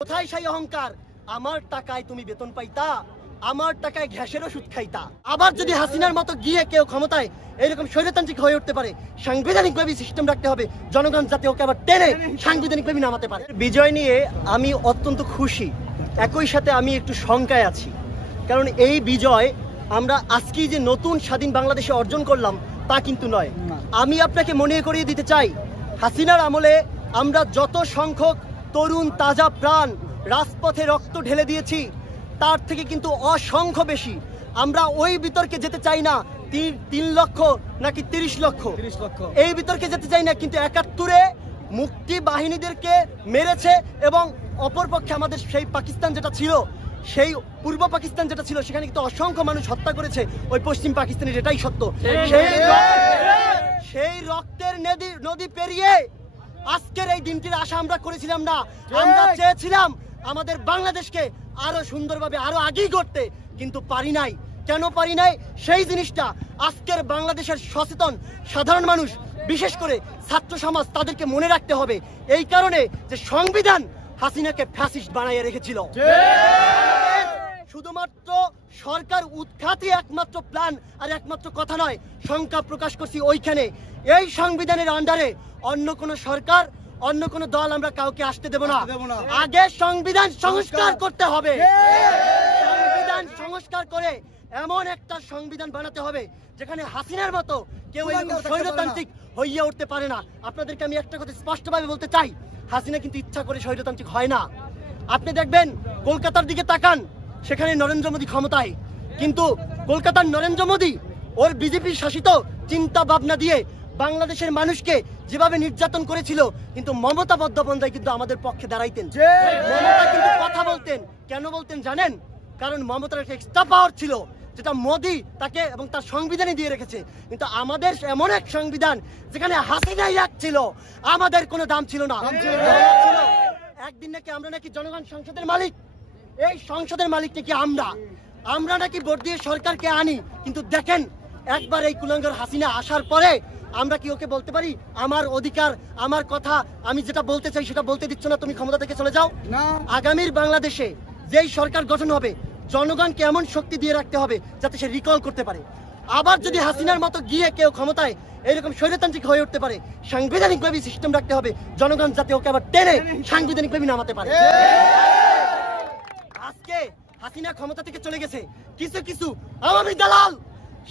কোথায় সেই অহংকার? আমার টাকায় তুমি বেতন পাইতা, আমার টাকায় ঘ্যাসের ওষুধ খাইতা। আবার যদি হাসিনার মতো গিয়ে কেউ ক্ষমতায় এরকম স্বৈরতান্ত্রিক হয়ে উঠতে পারে, সাংবিধানিকভাবে সিস্টেম রাখতে হবে, জনগণ যাতে ওকে আবার টেনে সাংবিধানিকভাবে নামাতে পারে। বিজয় নিয়ে আমি অত্যন্ত খুশি, একই সাথে আমি একটু শঙ্কায় আছি। কারণ এই বিজয় আমরা আজকেই যে নতুন স্বাধীন বাংলাদেশে অর্জন করলাম তা কিন্তু নয়। আমি আপনাকে মনে করিয়ে দিতে চাই, হাসিনার আমলে আমরা যত সংখ্যক তরুণ তাজা প্রাণ রাজপথে রক্ত ঢেলে দিয়েছি, তার থেকে কিন্তু অসংখ্য বেশি। আমরা ওই বিতর্কে যেতে চাই না 3 লক্ষ নাকি 30 লক্ষ, এই বিতর্কে যেতে চাই না। কিন্তু 71-এ মুক্তি বাহিনীদেরকে মেরেছে এবং অপরপক্ষে আমাদের সেই পাকিস্তান যেটা ছিল, সেই পূর্ব পাকিস্তান যেটা ছিল, সেখানে কিন্তু অসংখ্য মানুষ হত্যা করেছে ওই পশ্চিম পাকিস্তানের, এটাই সত্য। সেই রক্তের নদী পেরিয়ে আজকের এই দিনটির আশা আমরা করেছিলাম না। আমরা চেয়েছিলাম আমাদের বাংলাদেশকে আরো সুন্দরভাবে আরো আগেই করতে, কিন্তু পারি নাই। কেন পারি নাই? সেই জিনিসটা আজকের বাংলাদেশের সচেতন সাধারণ মানুষ, বিশেষ করে ছাত্র সমাজ, তাদেরকে মনে রাখতে হবে। এই কারণে যে সংবিধান হাসিনাকে ফ্যাসিস্ট বানাইয়ে রেখেছিল। শুধুমাত্র সরকার উৎখাতই একমাত্র প্ল্যান আর একমাত্র কথা নয়, শঙ্কা প্রকাশ করছি ওইখানে। এই সংবিধানের আন্ডারে অন্য কোন সরকার, অন্য কোন দল আমরা কাউকে আসতে দেব না। আগে সংবিধান সংস্কার করতে হবে। সংবিধান সংস্কার করে এমন একটা সংবিধান বানাতে হবে যেখানে হাসিনার মতো কেউ স্বৈরতান্ত্রিক হইয়া উঠতে পারে না। আপনাদেরকে আমি একটা কথা স্পষ্টভাবে বলতে চাই, হাসিনা কিন্তু ইচ্ছা করে স্বৈরতান্ত্রিক হয় না। আপনি দেখবেন কলকাতার দিকে তাকান, সেখানে নরেন্দ্র মোদী ক্ষমতায়, কিন্তু কলকাতার নরেন্দ্র মোদী ওর বিজেপি শাসিত চিন্তা ভাবনা দিয়ে বাংলাদেশের মানুষকে যেভাবে নির্যাতন করেছিল, কিন্তু মমতা বন্দ্যোপাধ্যায় কিন্তু আমাদের পক্ষে দাঁড়াইতেন। মমতা কিন্তু কথা বলতেন। কেন বলতেন জানেন? কারণ মমতার একটা এক্সট্রা পাওয়ার ছিল, যেটা মোদী তাকে এবং তার সংবিধানে দিয়ে রেখেছে। কিন্তু আমাদের এমন এক সংবিধান যেখানে হাসিনাই এক ছিল, আমাদের কোনো দাম ছিল না। একদিন নাকি আমরা নাকি জনগণ সংসদের মালিক, এই সংসদের মালিক নাকি আমরা নাকি ভোট দিয়ে সরকারকে আনি। কিন্তু দেখেন, একবার এই কুলাঙ্গার হাসিনা আসার পরে আমরা কি ওকে বলতে পারি আমার অধিকার, আমার কথা, আমি যেটা বলতে চাই সেটা বলতে দিচ্ছ না, তুমি ক্ষমতা থেকে চলে যাও? আগামীর বাংলাদেশে যেই সরকার গঠন হবে, জনগণকে এমন শক্তি দিয়ে রাখতে হবে যাতে সে রিকল করতে পারে। আবার যদি হাসিনার মতো গিয়ে কেউ ক্ষমতায় এরকম স্বৈরতান্ত্রিক হয়ে উঠতে পারে, সাংবিধানিকভাবে সিস্টেম রাখতে হবে, জনগণ যাতে ওকে আবার টেনে সাংবিধানিকভাবে নামাতে পারে। আজকে হাসিনা ক্ষমতা থেকে চলে গেছে, কিছু কিছু আওয়ামী দালাল,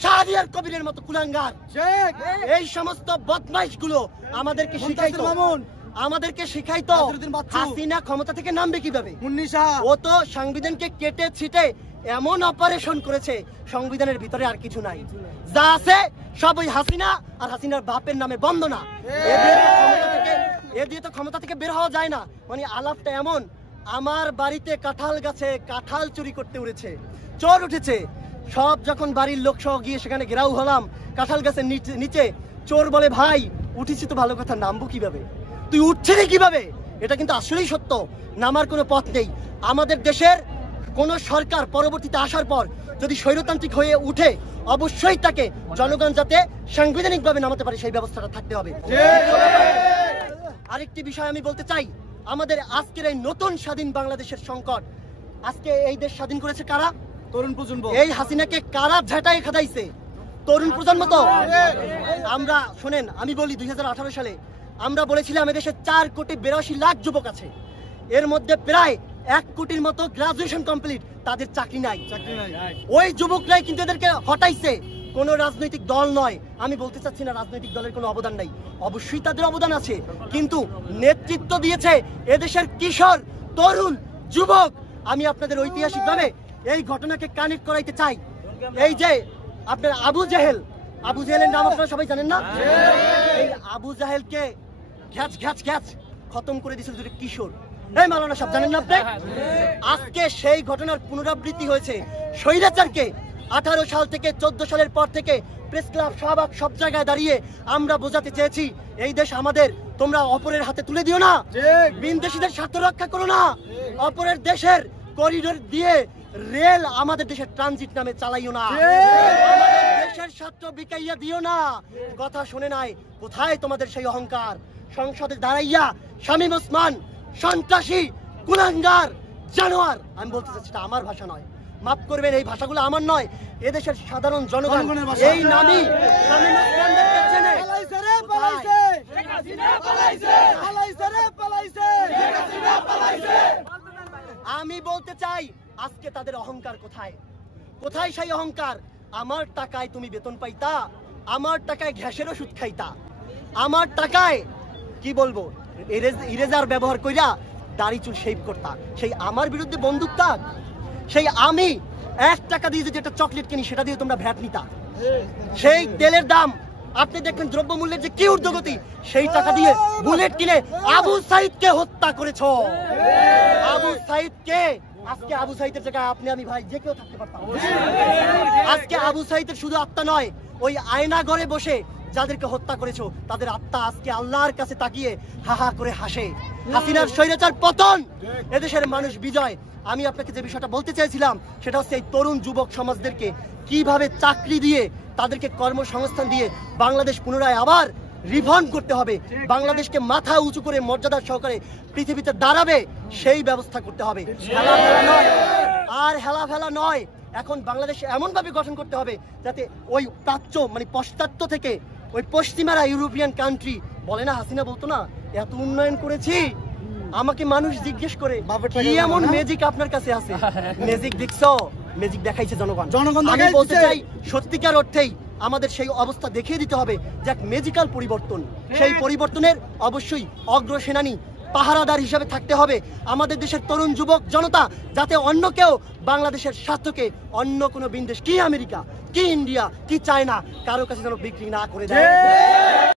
শাহরিয়ার কবিরের মতো কুলাঙ্গার, এই সমস্ত বদমাইশ গুলো আমাদেরকে শিখাইতো হাসিনা ক্ষমতা থেকে নামবে কিভাবে। ও তো সংবিধানকে কেটে ছিটে এমন অপারেশন করেছে, সংবিধানের ভিতরে আর কিছু নাই, যা আছে সব ওই হাসিনা আর হাসিনার বাপের নামে বন্দনা। এ দিয়ে তো ক্ষমতা থেকে বের হওয়া যায় না। মানে আলাপটা এমন, আমার বাড়িতে কাঁঠাল গাছে কাঁঠাল চুরি করতে উঠেছে, চোর উঠেছে। সব যখন বাড়ির লোক সহ গিয়ে সেখানে ঘেরাও হলাম, কাঁঠাল গাছের নিচে চোর বলে, ভাই উঠেছি তো ভালো কথা, নামবো কিভাবে? তুই উঠছিলি কিভাবে? এটা কিন্তু আসলেই সত্য, নামার কোনো পথ নেই। আমাদের দেশের কোন সরকার পরবর্তীতে আসার পর যদি স্বৈরতান্ত্রিক হয়ে উঠে, অবশ্যই তাকে জনগণ যাতে সাংবিধানিকভাবে নামাতে পারে সেই ব্যবস্থাটা থাকতে হবে। আরেকটি বিষয় আমি বলতে চাই, আমাদের আজকের এই নতুন স্বাধীন বাংলাদেশের সংকট, আজকে এই দেশ স্বাধীন করেছে কারা? তরুণ প্রজন্ম। এই হাসিনাকে কারা ঝাঁটাই খাটাইছে? তরুণ প্রজন্ম তো। আমরা শোনেন, আমি বলি 2018 সালে আমরা বলেছিলাম এদেশে 4,82,00,000 যুবক আছে, এর মধ্যে প্রায় 1 কোটির মতো গ্রাজুয়েশন কমপ্লিট, তাদের চাকরি নাই। ওই যুবকরাই কিন্তু এদেরকে হটাইছে, কোন রাজনৈতিক দল নয়। আমি বলতে চাচ্ছি না রাজনৈতিক দলের কোনো অবদান নাই, অবশ্যই তাদের অবদান আছে, কিন্তু নেতৃত্ব দিয়েছে এদেশের কিশোর, তরুণ, যুবক। আমি আপনাদের ঐতিহাসিকভাবে এই ঘটনাকে কানেক্ট করাইতে চাই। এই যে আপনার আবু জেহেলের নাম আপনারা সবাই জানেন না? এই আবু জাহেলকে ঘ্যাচ খতম করে দিয়েছিল দুটো কিশোর। এই মাওলানা সাহেব জানেন না আপনি? আজকে সেই ঘটনার পুনরাবৃত্তি হয়েছে। স্বৈরাচারকে 18 সাল থেকে 14 সালের পর থেকে প্রেস ক্লাব, শাহবাগ, সব জায়গায় দাঁড়িয়ে আমরা বোঝাতে চেয়েছি এই দেশ আমাদের, তোমরা অপরের হাতে তুলে দিও না, বিদেশিদের স্বার্থ রক্ষা করো না, অপরের দেশের করিডোর দিয়ে রেল আমাদের দেশের ট্রানজিট নামে চালাইও না, আমাদের দেশের স্বার্থ বিকাইয়া দিও না। কথা শুনে নাই, কোথায় তোমাদের সেই অহংকার? সংসদে দাঁড়াইয়া শামীম ওসমান সন্ত্রাসী কুলাঙ্গার, জানোয়ার। আমি বলতে চাচ্ছি এটা আমার ভাষা নয়, মাফ করবেন, এই ভাষাগুলো আমার নয়, এদেশের সাধারণ জনগণ এই নামই আমি বলতে চাই আজকে তাদের অহংকার কোথায়? কোথায় সেই অহংকার? আমার টাকায় তুমি বেতন পাইতা, আমার টাকায় গ্যাসের ওষুধ খাইতা, আমার টাকায় কি বলবো ইরেজার ব্যবহার কইরা দাড়ি চুল শেভ করতা, সেই আমার বিরুদ্ধে বন্দুক তাক। সেই আমি 1 টাকা দিয়ে যদি একটা চকলেট কিনি সেটা দিয়ে তোমরা ভ্যাট নিতা। সেই তেলের দাম আপনি দেখেন, দ্রব্যমূল্যের যে কি ঊর্ধ্বগতি, সেই টাকা দিয়ে বুলেট কিনে আবু সাইদকে হত্যা করেছো। আবু সাইদকে, আজকে আবু সাইদের জায়গায় আপনি আমি ভাই যে কেউ থাকতে পারতাম। আজকে আবু সাইদের শুধু আত্মা নয়, ওই আয়না ঘরে বসে যাদেরকে হত্যা করেছো তাদের আত্মা আজকে আল্লাহর কাছে তাকিয়ে হাহা করে হাসে। হাসিনার স্বৈরাচার পতন, এদেশের মানুষ বিজয়। আমি আপনাকে যে বিষয়টা বলতে চাইছিলাম সেটা হচ্ছে এই তরুণ যুবক সমাজদেরকে কিভাবে চাকরি দিয়ে, তাদেরকে কর্মসংস্থান দিয়ে বাংলাদেশ পুনরায় আবার রিফর্ম করতে হবে, বাংলাদেশকে মাথা উঁচু করে মর্যাদার সহকারে পৃথিবীতে দাঁড়াবে সেই ব্যবস্থা করতে হবে। হেলাফেলা নয়, আর হেলাফেলা নয়। এখন বাংলাদেশ এমন ভাবে গঠন করতে হবে যাতে ওই প্রাচ্য মানে পশ্চাত্য থেকে ওই পশ্চিমারা ইউরোপিয়ান কান্ট্রি বলে না, হাসিনা বলতো না এত উন্নয়ন করেছি, আমাকে মানুষ জিজ্ঞেস করে কি এমন ম্যাজিক আপনার কাছে আছে? ম্যাজিক দেখছো? ম্যাজিক দেখাইছে জনগণ। আমি বলতে চাই সত্যিকার অর্থেই আমাদের সেই অবস্থা দেখিয়ে দিতে হবে যে এক ম্যাজিক্যাল পরিবর্তন, সেই পরিবর্তনের অবশ্যই অগ্রসেনানী পাহারাদার হিসেবে থাকতে হবে আমাদের দেশের তরুণ যুবক জনতা, যাতে অন্য কেউ বাংলাদেশের স্বার্থকে অন্য কোনো বিদেশ, কি আমেরিকা, কি ইন্ডিয়া, কি চায়না, কারো কাছে যেন বিক্রি না করে দেয়।